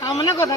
সামনে কথা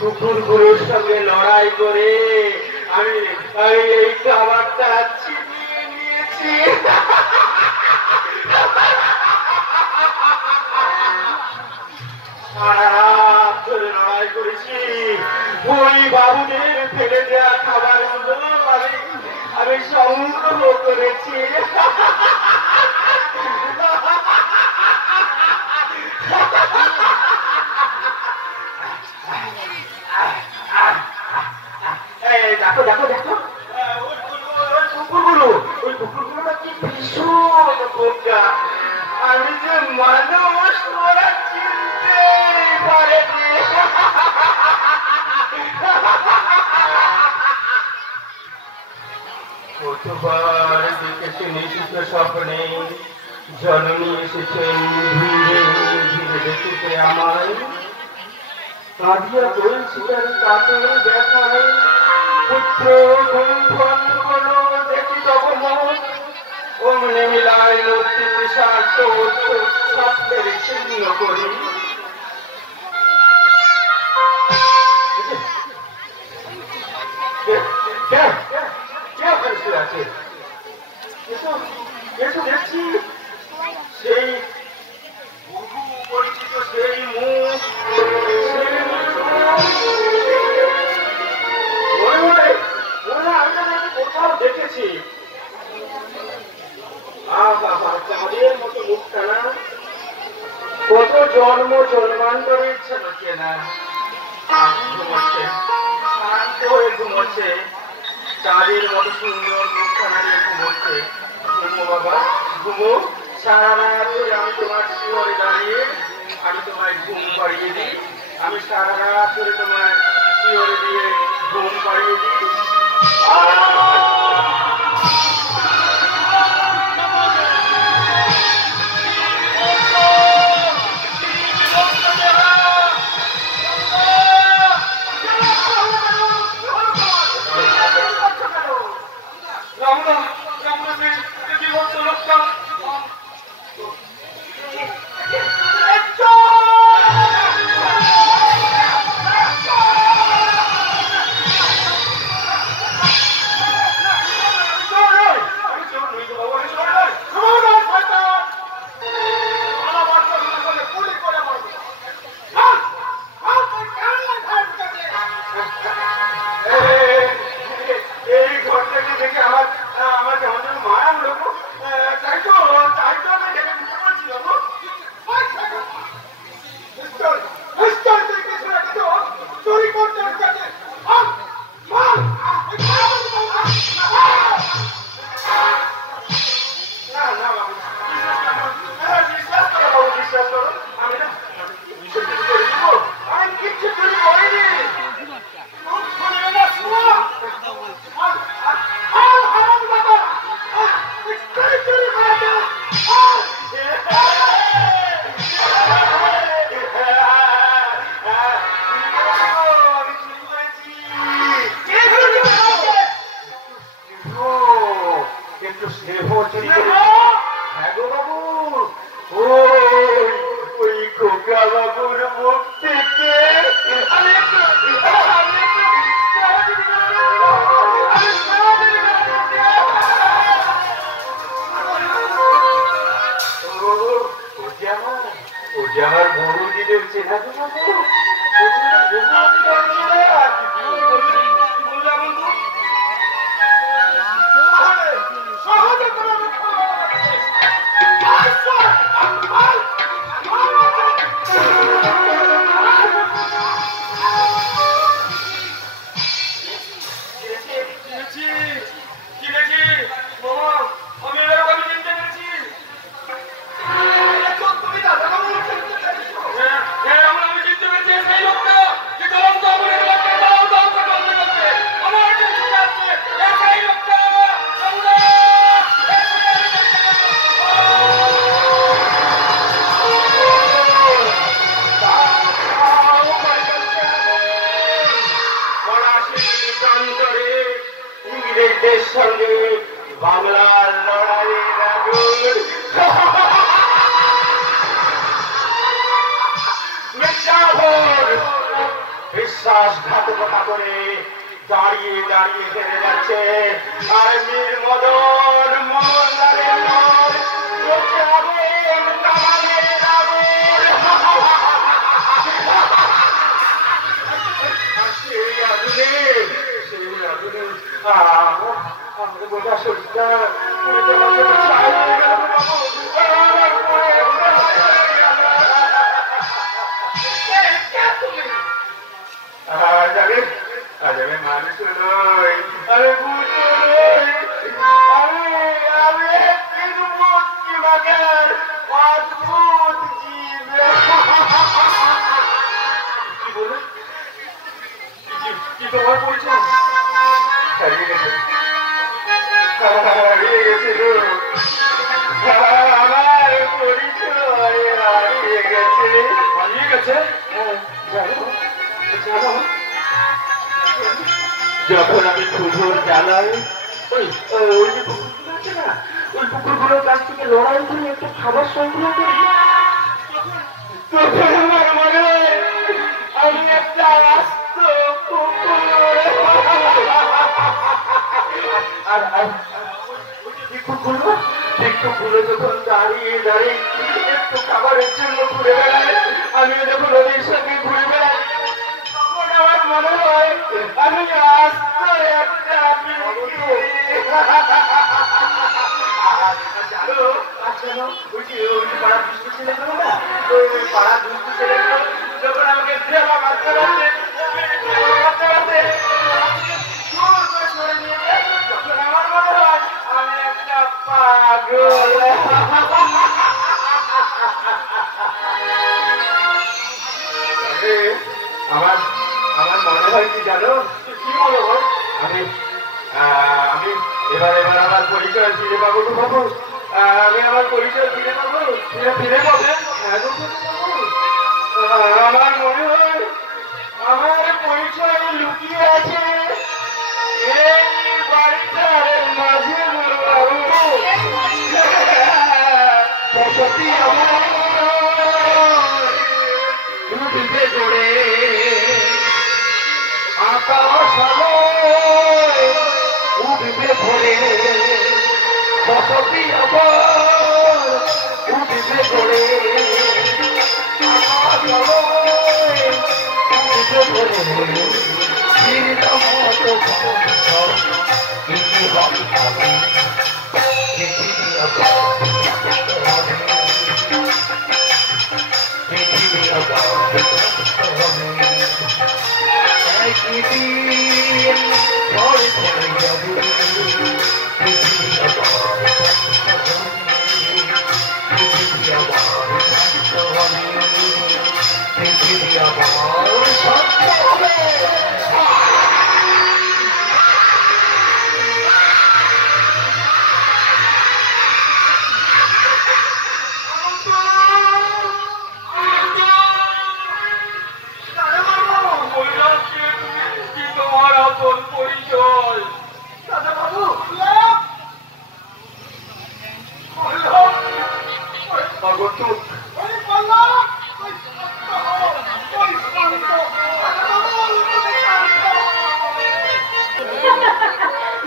কুকুরগুলোর সঙ্গে লড়াই করে আমি এই খাবারটা ছিনিয়ে নিয়েছি। সারা রাত ধরে লড়াই করেছি। ওই বাবুদের ফেলে দেওয়া খাবারগুলো আমি সংগ্রহ করেছি। দেখো দেখো দেখো ওই কুকুরগুলো কি ভীষণ বোকা। আমি যে মানুষ ওরা চিনতে পারেনি। কতবার দেখেছি নিশ্চিত স্বপ্নে জননী এসেছেন ধীরে ধীরে দেখেছে আমায় কাঁদিয়া বলছিলেন তাতে দেখায় পুত্র গুঞ্জন কোনো দেখি জগমত অমনি মিলায় নদী বিষাক্ত স্বপ্নের ছিন্ন করি। আছে দেখছি সেই বহু পরিচিত সেই মুখ কোথাও দেখেছি। চাঁদের মতো মুখখানা কত জন্ম জন্মান্তরে ইচ্ছা লুকিয়ে না ঘুমোচ্ছে শান্ত হয়ে ঘুমোচ্ছে। চাঁদের মতো সুন্দর মুখখানা নিয়ে ঘুমোচ্ছে। ঘুমো বাবা ঘুমো। সারা রাত ধরে আমি তোমার শিহরে দাঁড়িয়ে আমি তোমায় ঘুম পাড়িয়ে দিই, আমি সারা রাত ধরে তোমায় শিওরে দিয়ে ঘুম পাড়িয়ে দিই। বিশ্বাসঘাতকতা করে দাঁড়িয়ে দাঁড়িয়ে হেরে যাচ্ছে আর মীর মদন মোল্লারের নয় চোখে আগুন কামানের আগুন সেই আগুনে আমাদের বোঝা শরীরটা পুরো ছাই হয়ে গেল আজ আমি মানুষ নই, আমি ভূত নই, আমি কি বাগার অদ্ভুত জীব। কি বলে কি তোমার পরিচয় হারিয়ে গেছে আমার পরিচয় হারিয়ে গেছে জানো জানো যখন আমি পুকুর জ্বালাই ওই যে পুকুর আছে না ওই পুকুরগুলোর কাছ থেকে লড়াই করে একটু খাবার সংগ্রহ করি তখন আমার মনে আমি একটা আস্ত কুকুর আর কুকুরগুলো যখন দাঁড়িয়ে দাঁড়িয়ে একটু খাবারের জন্য ঘুরে বেড়ায় আমিও যখন ওদের সঙ্গে ঘুরে বেড়াই আমার মনে হয় আমি আস্ত একটা জানো ওই যে পাড়া দুষ্টু ছেলেগুলো না ওই পাড়া দুষ্টু ছেলেগুলো যখন আমাকে মারতে যখন আমার মনে হয় আমি একটা পাগল বলতে আমার আমার মনে হয় কি জানো? কি বলো গো? আমি আমি এবার আমার পরিচয় ফিরে পাবো তো বাবু। আমি আমার পরিচয় ফিরে পাবো, ফিরে পাবে। আমার মনে হয় আমার পরিচয় লুকিয়ে আছে এই বাড়িটার মাঝে বাবু। বসতি আমার নদীতে জোড়ে আকাশ উঠবে ভরে, বসতি আবার উঠবে ভরে, আকাশ উঠবে ভরে, শ্রীরাম মতো পৃথিবী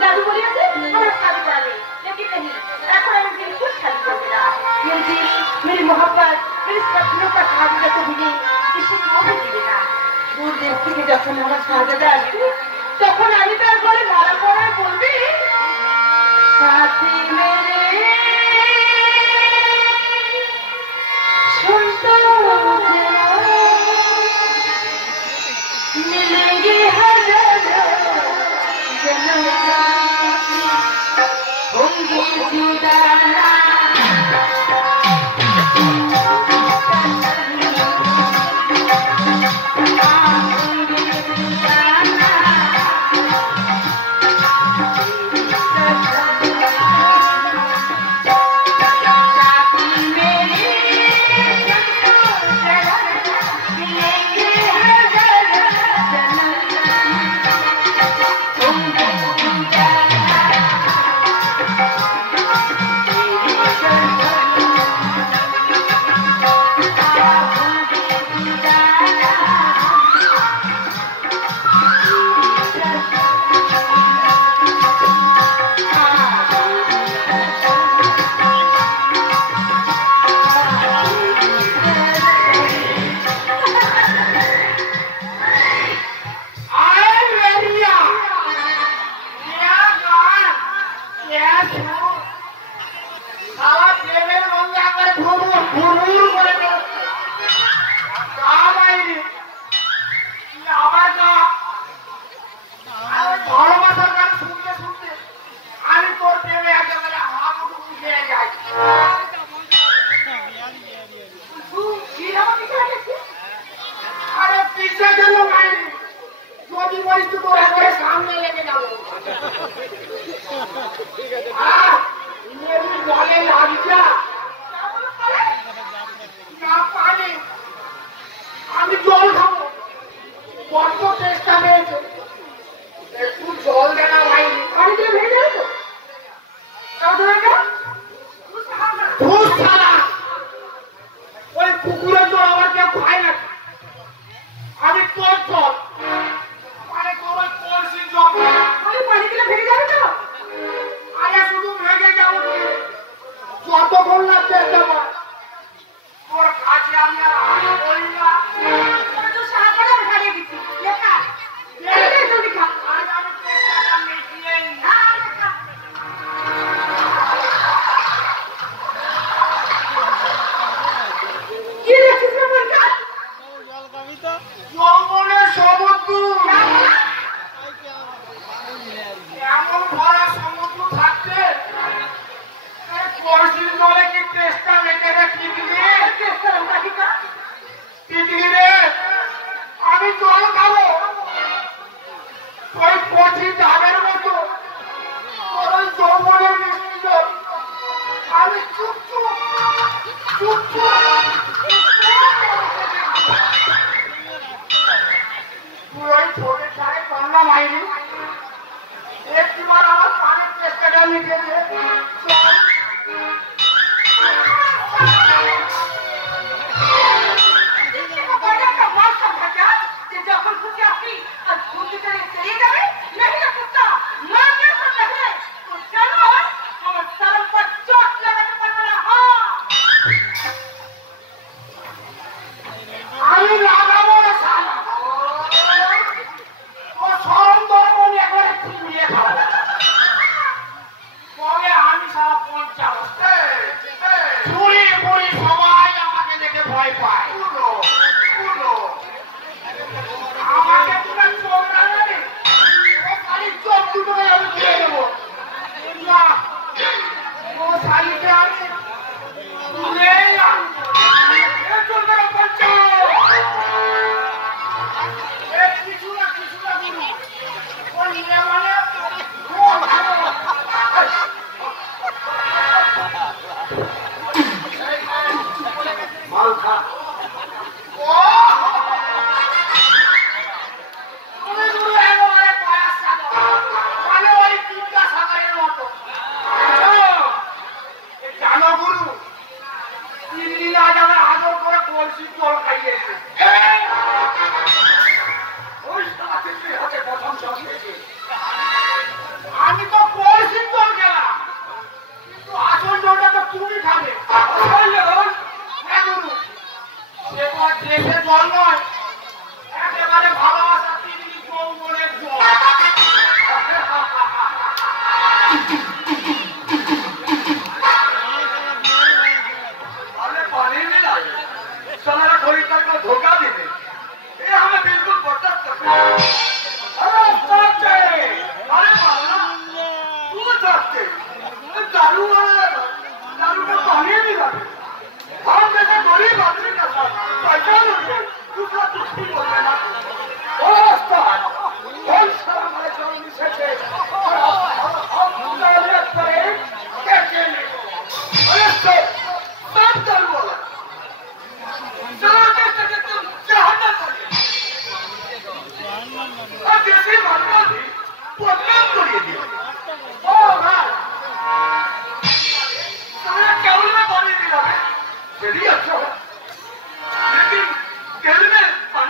दादू बोलिए हमारा शादी करा दे, लेकिन नहीं, ऐसा मैं बिल्कुल शादी कर देना। मेरी दिल, मेरी मोहब्बत, मेरे सपनों का शादी तो मुझे किसी को भी दे देना। दूर देश থেকে যখন আমার শাহজাদা আসবে তখন আমি তার ঘরে ভাড়া পড়ায় বলবি সাথী মেরে শুনতো मिलेंगे हजारों जन्म होंगे जुदा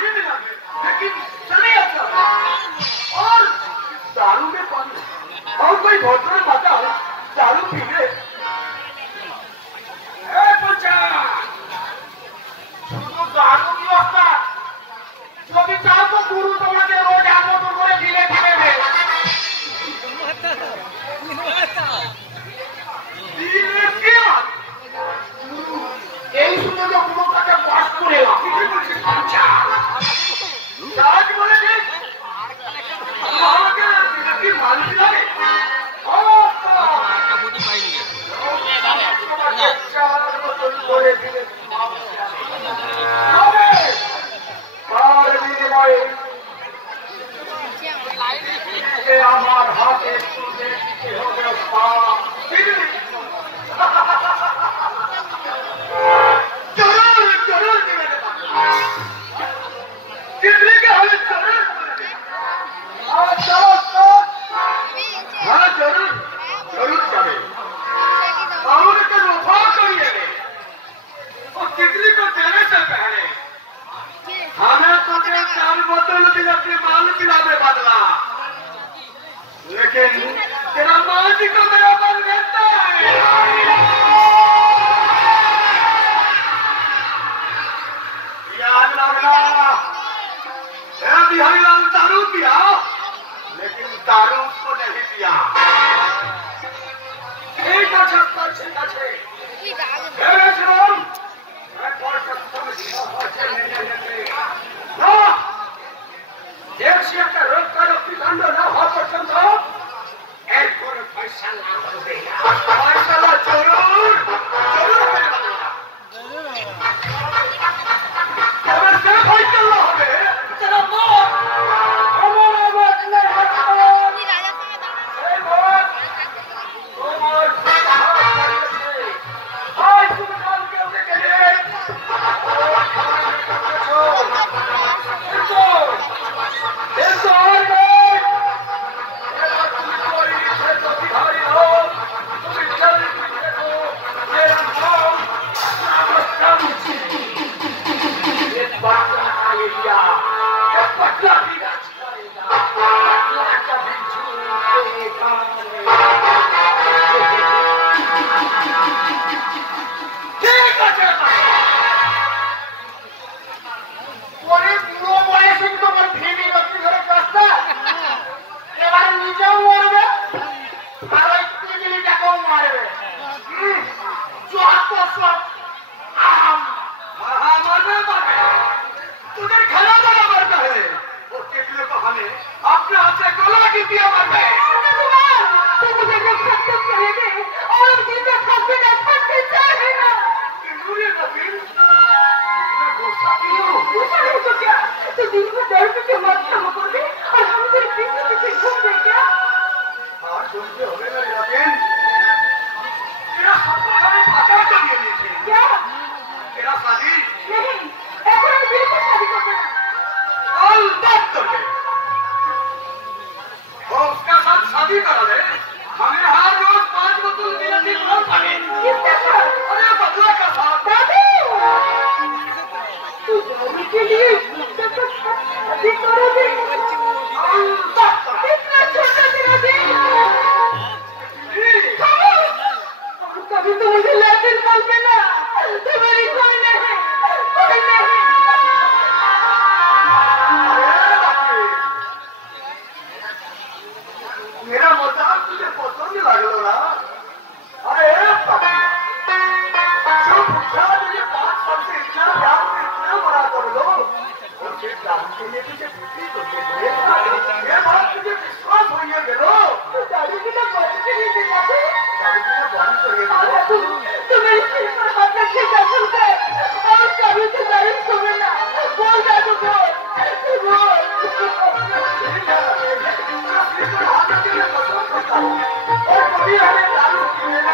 पानी मिला दे, लेकिन चले आता है। और दारू में पानी और कोई भोजन माता दारू पीवे बच्चा শুধু দারু কি অবস্থা যদি চাও তো গুরু তোমাকে রোজ আমন্ত্রণ করে দিলে খাবে এই শুনে তো কোনো কাছে বাস করে আচ্ছা কাজ বলে যে আমাকে কি মালিক লাগে করে দিলে আমার হাতে हाँ जरूर जरूर जाए तितली को देने से पहले हमें तो चार बोतल अपने माल पिलाने बदला लेकिन तेरा माँ जी को मेरा मन रहता है याद रखना बिहारी लाल दारू पिया लेकिन दारू उसको नहीं पिया एक अच्छा श्रम देश का रोग का पिकांड ना हो पसंद हो एक कोई पैसा ना हो गया पैसा ला जरूर जरूर अगर से कोई चल रहा है तेरा मौत हमारा मौत नहीं है ए मौत ओ मौत आज तुम काल के उसे कहे अपने हाथ से गोला की पिया मर गए तो मुझे जब सत्संग करेंगे और जीते खाते ना खाते चाहेगा जरूरी कबीर गुस्सा क्यों गुस्सा नहीं तो क्या तो दिन में दर्द के मत कम कर दे और हम तेरे पीछे पीछे घूम रहे क्या हाँ सुनते हो गए ना लेकिन तेरा सबको हमें पता कर दिया थे क्या तेरा शादी नहीं ऐसा नहीं बिल्कुल शादी कर देना और बात कर दे उसका साथ शादी करा दे हमें हर रोज 5 बोतल बियर की रोज खाने किसके साथ अरे बदला का साथ दादी तू दारू के लिए जब तक शादी करोगे कितना छोटा तेरा दिल और कभी तो मुझे लैटिन बोल में ना तो मेरी कोई नहीं मेरा मजाक तुझे पसंद लागलो ना अरे जो पूछा मुझे 5 साल से इतना प्यार में इतना बड़ा कर लो और फिर काम के लिए तुझे बुद्धि तो ये बात तुझे विश्वास हो ये करो दादी की तो बात ही नहीं दिखाते दादी की तो बात तो ये तू मेरी सिर पर हाथ रख के कसम से और कभी तो दारू सुनना बोल दादू बोल और कभी हमें दारू पीने ना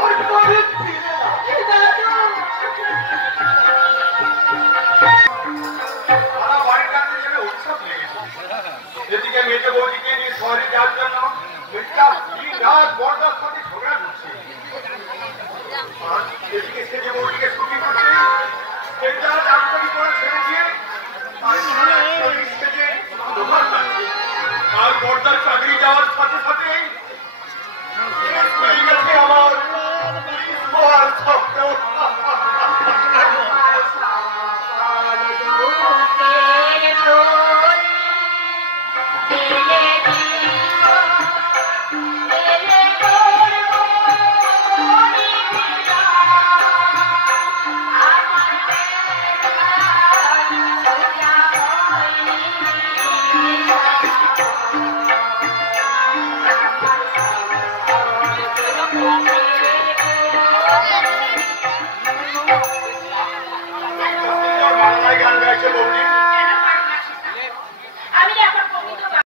और कभी पीने ना सारा बाइक करते जब उत्सव लेंगे यदि के मेरे बोली के लिए सॉरी जान करना मिलता दिन रात बहुत कोटी झगड़ा ढूंढते और यदि के से बोली के